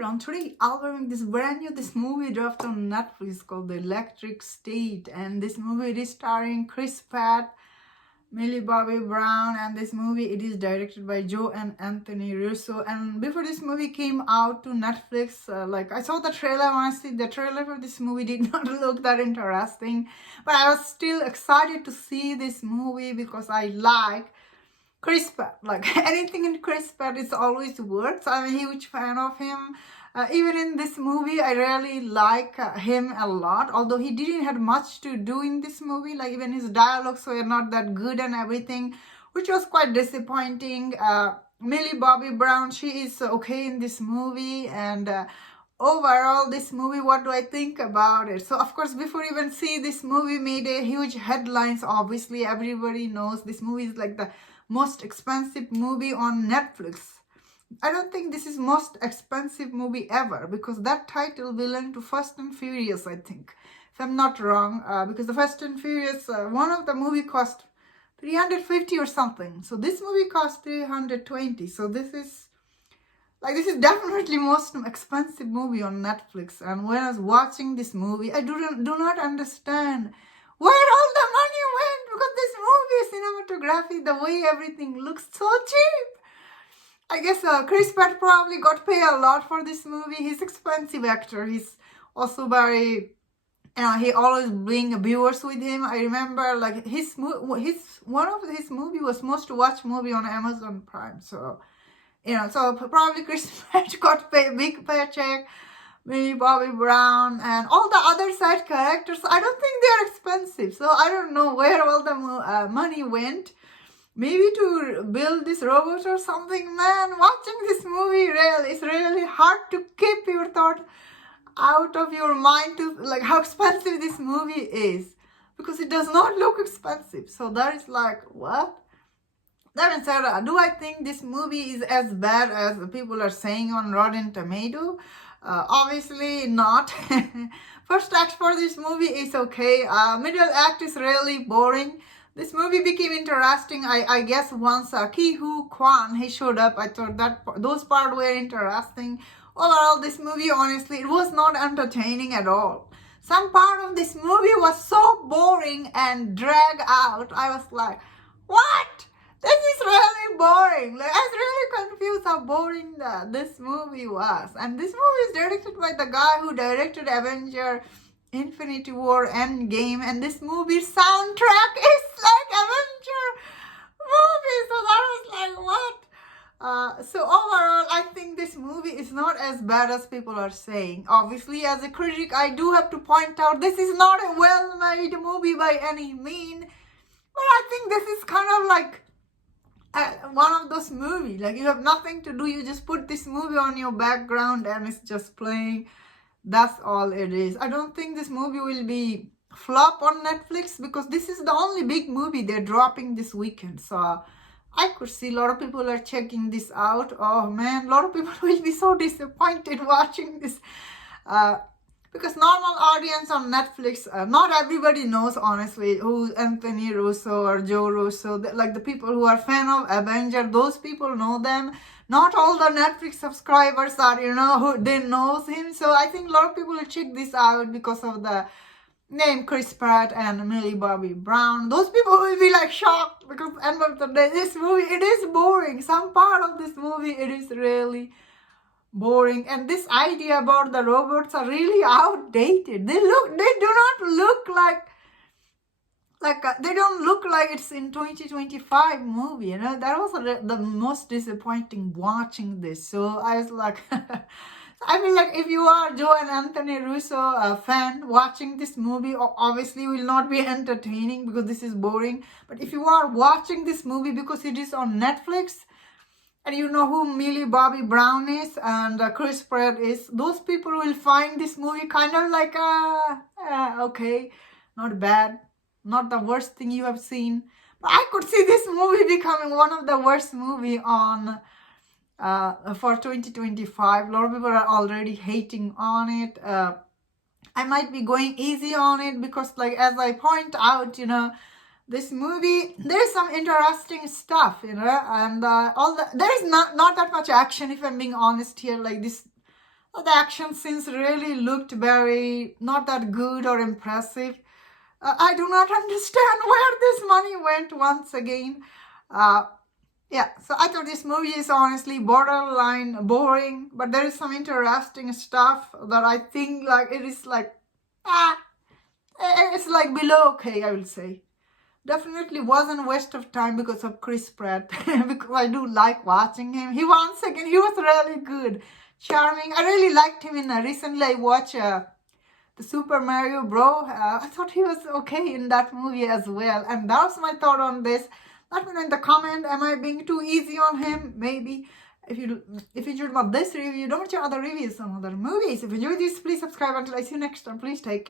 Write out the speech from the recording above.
everyone, today I'll be reviewing this movie dropped on Netflix called The Electric State, and this movie it is starring Chris Pratt, Millie Bobby Brown, and this movie it is directed by Joe and Anthony Russo. And before this movie came out to Netflix, I saw the trailer. Honestly, the trailer for this movie did not look that interesting, but I was still excited to see this movie because I like Chris Pratt. Like anything in Chris Pratt, it always works. I'm a huge fan of him. Even in this movie, I really like him a lot. Although he didn't have much to do in this movie, like even his dialogues were not that good and everything, which was quite disappointing. Millie Bobby Brown, she is okay in this movie, and overall this movie, what do I think about it? So of course, before even see this movie made a huge headlines. Obviously everybody knows this movie is like the most expensive movie on Netflix. I don't think this is most expensive movie ever, because that title belonged to Fast and Furious, I think, if I'm not wrong, because the Fast and Furious, one of the movie cost 350 or something. So this movie cost 320. So this is definitely most expensive movie on Netflix. And when I was watching this movie, I do not understand where all the money went, because this movie, cinematography, the way everything looks so cheap. I guess Chris Pratt probably got paid a lot for this movie. He's expensive actor. He's also very, he always bring viewers with him. I remember like one of his movie was most watched movie on Amazon Prime. So, so probably Chris Pratt got paid big paycheck. Millie Bobby Brown and all the other side characters, I don't think they're expensive. So I don't know where all the money went. Maybe to build this robot or something. Man, watching this movie it's really hard to keep your thought out of your mind to like how expensive this movie is, because it does not look expensive. So that is like, what? That being said, do I think this movie is as bad as people are saying on Rotten Tomato? Obviously not. First act for this movie is okay. Middle act is really boring. This movie became interesting, I guess, once Ki-Hoo Kwan, he showed up. I thought those parts were interesting. Overall, this movie, honestly, it was not entertaining at all. Some part of this movie was so boring and dragged out. I was like, what? This is really boring. Like, I was really confused how boring this movie was. And this movie is directed by the guy who directed Avenger Infinity War Endgame, and this movie soundtrack is like Avenger movie. So that was like, what? So overall, I think this movie is not as bad as people are saying. Obviously, as a critic, I do have to point out this is not a well-made movie by any mean. But I think this is kind of like one of those movies. Like, you have nothing to do, you just put this movie on your background and it's just playing. That's all it is. I don't think this movie will be flop on Netflix, because this is the only big movie they're dropping this weekend. So I could see a lot of people are checking this out. Oh man, a lot of people will be so disappointed watching this. Because normal audience on Netflix, not everybody knows, honestly, who Anthony Russo or Joe Russo. Like the people who are fan of Avenger, those people know them. Not all the Netflix subscribers are, who they knows him. So I think a lot of people will check this out because of the name Chris Pratt and Millie Bobby Brown. Those people will be like shocked, because end of the day, this movie, it is boring. Some part of this movie, it is really boring. And this idea about the robots are really outdated. They do not look like they don't look like it's in 2025 movie. That was the most disappointing watching this. So I was like, I feel like if you are Joe and Anthony Russo fan, watching this movie obviously will not be entertaining because this is boring. But if you are watching this movie because it is on Netflix, and you know who Millie Bobby Brown is and Chris Pratt is, those people will find this movie kind of like, okay, not bad, not the worst thing you have seen. But I could see this movie becoming one of the worst movie on for 2025. A lot of people are already hating on it. I might be going easy on it because, like, as I point out, this movie, there is some interesting stuff, and there is not that much action, if I'm being honest here. Like, this The action scenes really looked very not that good or impressive. I do not understand where this money went once again. Uh, yeah, so I thought this movie is honestly borderline boring, but there is some interesting stuff that I think like it is like, ah, it's like below okay, I will say. Definitely wasn't a waste of time because of Chris Pratt, because I do like watching him. He once again, he was really good, charming. I really liked him in recently I watched the Super Mario Bro. I thought he was okay in that movie as well. And that's my thought on this. Let me know in the comment, am I being too easy on him? Maybe. If you enjoyed about this review, don't watch other reviews on other movies. If you enjoyed this, please subscribe. Until I see you next time, please take care.